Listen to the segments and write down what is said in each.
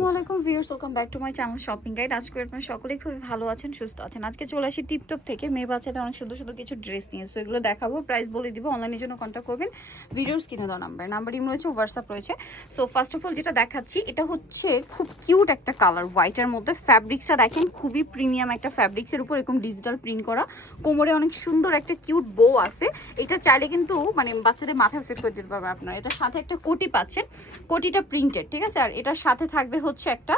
আসসালামাইকুম viewers, welcome back to my channel shopping guide. আজকে আপনারা সকলেই খুবই ভালো আছেন, সুস্থ আছেন। আজকে চলে আসি টিপটপ থেকে মেয়ে বাচ্চাদের অনেক সুন্দর সুন্দর কিছু ড্রেস নিয়ে। সো এগুলো দেখাবো, প্রাইস বলে দিব। অনলাইনের জন্য কন্ট্যাক্ট করবেন, ভিডিওর স্ক্রিনে দেওয়া নাম্বার ইম রয়েছে, হোয়াটসঅ্যাপ রয়েছে। সো ফার্স্ট অফ অল যেটা দেখাচ্ছি, এটা হচ্ছে খুব কিউট একটা কালার, হোয়াইটের মধ্যে। ফ্যাব্রিক্সটা দেখেন, খুবই প্রিমিয়াম একটা ফ্যাব্রিক্সের উপর এরকম ডিজিটাল প্রিন্ট করা। কোমরে অনেক সুন্দর একটা কিউট বো আছে। এটা চাইলে কিন্তু মানে বাচ্চাদের মাথায় সেট করে দিতে পারবেন আপনারা। এটার সাথে একটা কোটি পাচ্ছেন, কোটিটা প্রিন্টেড, ঠিক আছে। আর এটার সাথে থাকবে হচ্ছে একটা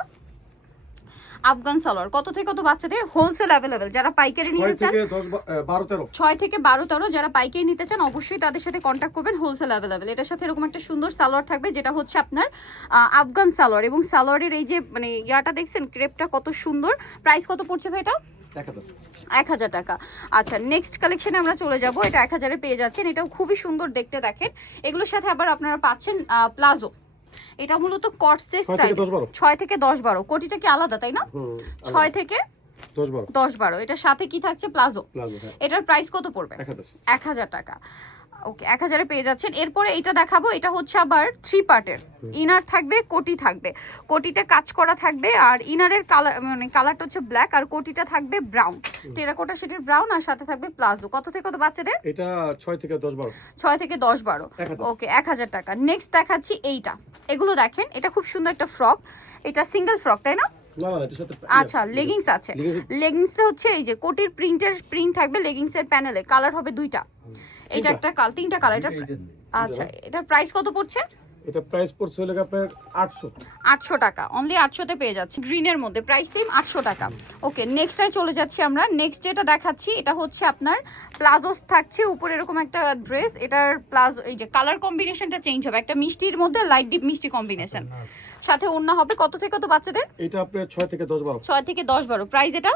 আফগান সালোয়ার। কত থেকে কত বাচ্চাদের? Wholesale available. যারা পাইকারি নিতে চান 6 থেকে 12 যারা পাইকারি নিতে চান অবশ্যই তাদের সাথে কন্ট্যাক্ট করবেন, হোলসেল অ্যাভেলেবেল। এটার সাথে এরকম একটা সুন্দর সালোয়ার থাকবে, যেটা হচ্ছে আপনার আফগান সালোয়ার। এবং সালোয়ারের এই যে মানে ইয়াটা দেখছেন, ক্রেপটা কত সুন্দর। প্রাইস কত পড়ছে ভাই এটা? 1000 টাকা। আচ্ছা, নেক্সট কালেকশনে আমরা চলে যাব। এটা 1000-এ পেয়ে যাচ্ছেন। এটাও খুবই সুন্দর দেখতে, দেখেন। এগুলোর সাথে আবার আপনারা পাচ্ছেন প্লাজো। এটা মূলত কটসের স্টাইল। 6 থেকে 10-12 কোটিটা কি আলাদা, তাই না? 6 থেকে 10-12 এটার সাথে কি থাকছে? প্লাজো। এটার প্রাইস কত পড়বে? 1000 টাকা। ওকে, 1000-এ পেয়ে যাচ্ছেন। এরপরে এটা দেখাবো, এটা হচ্ছে আবার 3 পার্টের। ইনার থাকবে, কোটি থাকবে। কোটিতে কাজ করা থাকবে, আর ইনারের কালার মানে কালারটা হচ্ছে ব্ল্যাক, আর কোটিটা থাকবে ব্রাউন, টেরাকোটা শেডের ব্রাউন, আর সাথে থাকবে প্লাজো। কত থেকে কত বাচ্চাদের? এটা 6 থেকে 10-12। 6 থেকে 10-12। ওকে, 1000 টাকা। নেক্সট দেখাচ্ছি এইটা। এগুলো দেখেন, এটা খুব সুন্দর একটা ফ্রক। এটা সিঙ্গেল ফ্রক, তাই না? আচ্ছা, লেগিংস আছে। লেগিংসে হচ্ছে এই যে কোটির প্রিন্ট থাকবে লেগিংসের প্যানেলে। কালার হবে দুইটা। এটা একটা কালার, তিনটা কালার। এটা আচ্ছা, এটার প্রাইস কত পড়ছে? এটা প্রাইস পড়ছে হলো আপনার 800 টাকা। অনলি 800 তে পেয়ে যাচ্ছে, গ্রিনের মধ্যে। প্রাইস সেম, 800 টাকা। ওকে, নেক্সটটাই চলে যাচ্ছি আমরা। নেক্সট যেটা দেখাচ্ছি, এটা হচ্ছে আপনার প্লাজোস থাকছে উপরে এরকম একটা ড্রেস। এটার প্লাজো এই যে কালার কম্বিনেশনটা চেঞ্জ হবে, একটা মিষ্টির মধ্যে লাইট ডিপ মিষ্টি কম্বিনেশন, সাথে ওড়না হবে। কত থেকে কত বাচ্চাদের? এটা আপনার 6 থেকে 10-12। 6 থেকে 10-12। প্রাইস এটা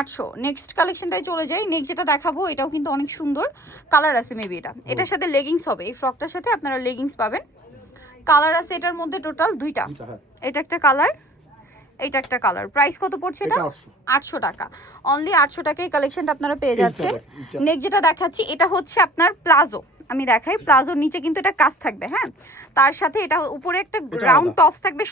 800। নেক্সট কালেকশনটাই চলে যাই। নেক্সট যেটা দেখাবো, এটাও কিন্তু অনেক সুন্দর কালার আছে। মেবি এটার সাথে লেগিংস হবে। এই ফ্রকটার সাথে আপনারা লেগিংস পাবেন। কালার আছে এটার মধ্যে টোটাল দুইটা। এটা একটা কালার, এইটা একটা কালার। প্রাইস কত পড়ছে এটা? 800 টাকা। অনলি 800 টাকায় এই কালেকশনটা আপনারা পেয়ে যাচ্ছেন। নেক্সট যেটা দেখাচ্ছি, এটা হচ্ছে আপনার প্লাজো। আমি দেখাই, প্লাজোর নিচে কিন্তু এটা কাজ থাকবে, হ্যাঁ। তার সাথে এটা উপরে একটা রাউন্ড টপস থাকবে,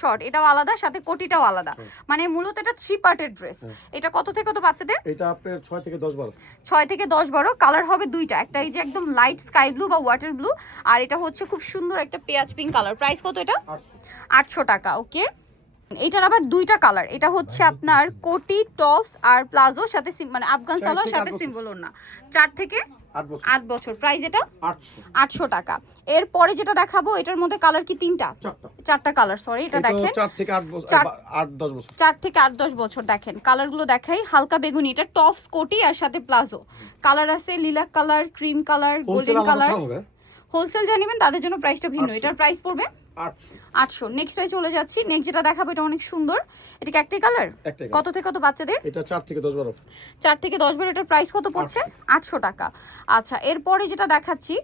শর্ট। এটাও আলাদা, সাথে কোটিটাও আলাদা। মানে মূলত এটা 3 পার্টের ড্রেস। এটা কত থেকে কত বাচ্চাদের? এটা আপনার 6 থেকে 10-12। 6 থেকে 10-12। কালার হবে দুইটা, একটা এই যে একদম লাইট স্কাই ব্লু বা ওয়াটার ব্লু, আর এটা হচ্ছে খুব সুন্দর একটা পেঁয়াজ পিঙ্ক কালার। প্রাইস কত এটা? 800 টাকা। ওকে, এটার আবার দুইটা কালার। এটা হচ্ছে আপনার কোটি টপস আর প্লাজো, সাথে মানে আফগান সালোয়ার, সাথে সিম্বল ওড়না। 4 থেকে 8 বছর। প্রাইস এটা 800 টাকা। এরপরে যেটা দেখাবো, এটার মধ্যে কালার কি? চারটা কালার। সরি, এটা দেখেন 4 থেকে 8 বছর, 8-10 বছর। 4 থেকে 8-10 বছর। দেখেন কালারগুলো দেখাই, হালকা বেগুনি, এটা টপস কোটি আর সাথে প্লাজো। কালার আছে lilac colour, cream colour, golden colour. Wholesale জানিবেন তাদের জন্য প্রাইসটা ভিন্ন। এটার প্রাইস পড়বে 800। নেক্সটটাই চলে যাচ্ছি। নেক্সট যেটা দেখাবো, এটা অনেক সুন্দর। এটা কি একটাই কালার? কত থেকে কত বাচ্চাদের? এটা 4 থেকে 10-12। 4 থেকে 10-12। এটার প্রাইস কত পড়ছে? 800 টাকা। আচ্ছা, এরপরে যেটা দেখাচ্ছি,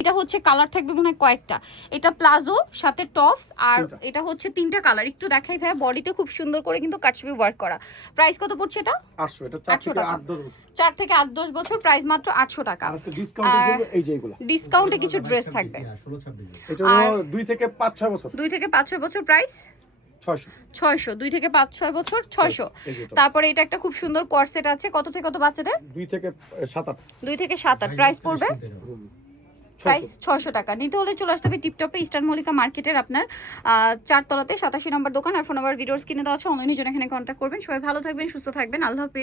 এটা হচ্ছে কালার থাকবে মনে হয় কয়েকটা। এটা প্লাজো, সাথে টপস, আর এটা হচ্ছে তিনটা কালার। একটু দেখাই ভাই, বডিতে খুব সুন্দর করে কিন্তু কাটছবি ওয়ার্ক করা। প্রাইস কত পড়ছে এটা? 800। এটা 4 থেকে 8-10 বছর। 4 থেকে 8-10 বছর। প্রাইস মাত্র 800 টাকা। আর ডিসকাউন্টে জন্য এই যে এগুলা, ডিসকাউন্টে কিছু ড্রেস থাকবে। এটা হলো 2 থেকে 5-6 বছর। 2 থেকে 5-6 বছর। প্রাইস 600। 2 থেকে 5-6 বছর 600। তারপরে এটা একটা খুব সুন্দর কোয়ার্সেট আছে। কত থেকে কত বাচ্চাদের? 2 থেকে 7-8। 2 থেকে 7-8। প্রাইস পড়বে প্রাইস 600 টাকা। নিতে হলে চলে আসতে হবে টিপটপে, ইস্টার্ন মল্লিকা মার্কেটের আপনার 4 তলাতে 87 নম্বর দোকান। আর ফোন নাম্বার ভিডিওস কিনে দেওয়া আছে। অনলাইনে জন্য এখানে কন্ট্যাক্ট করবেন। সবাই ভালো থাকবেন, সুস্থ থাকবেন। আল্লাহ হাফেজ।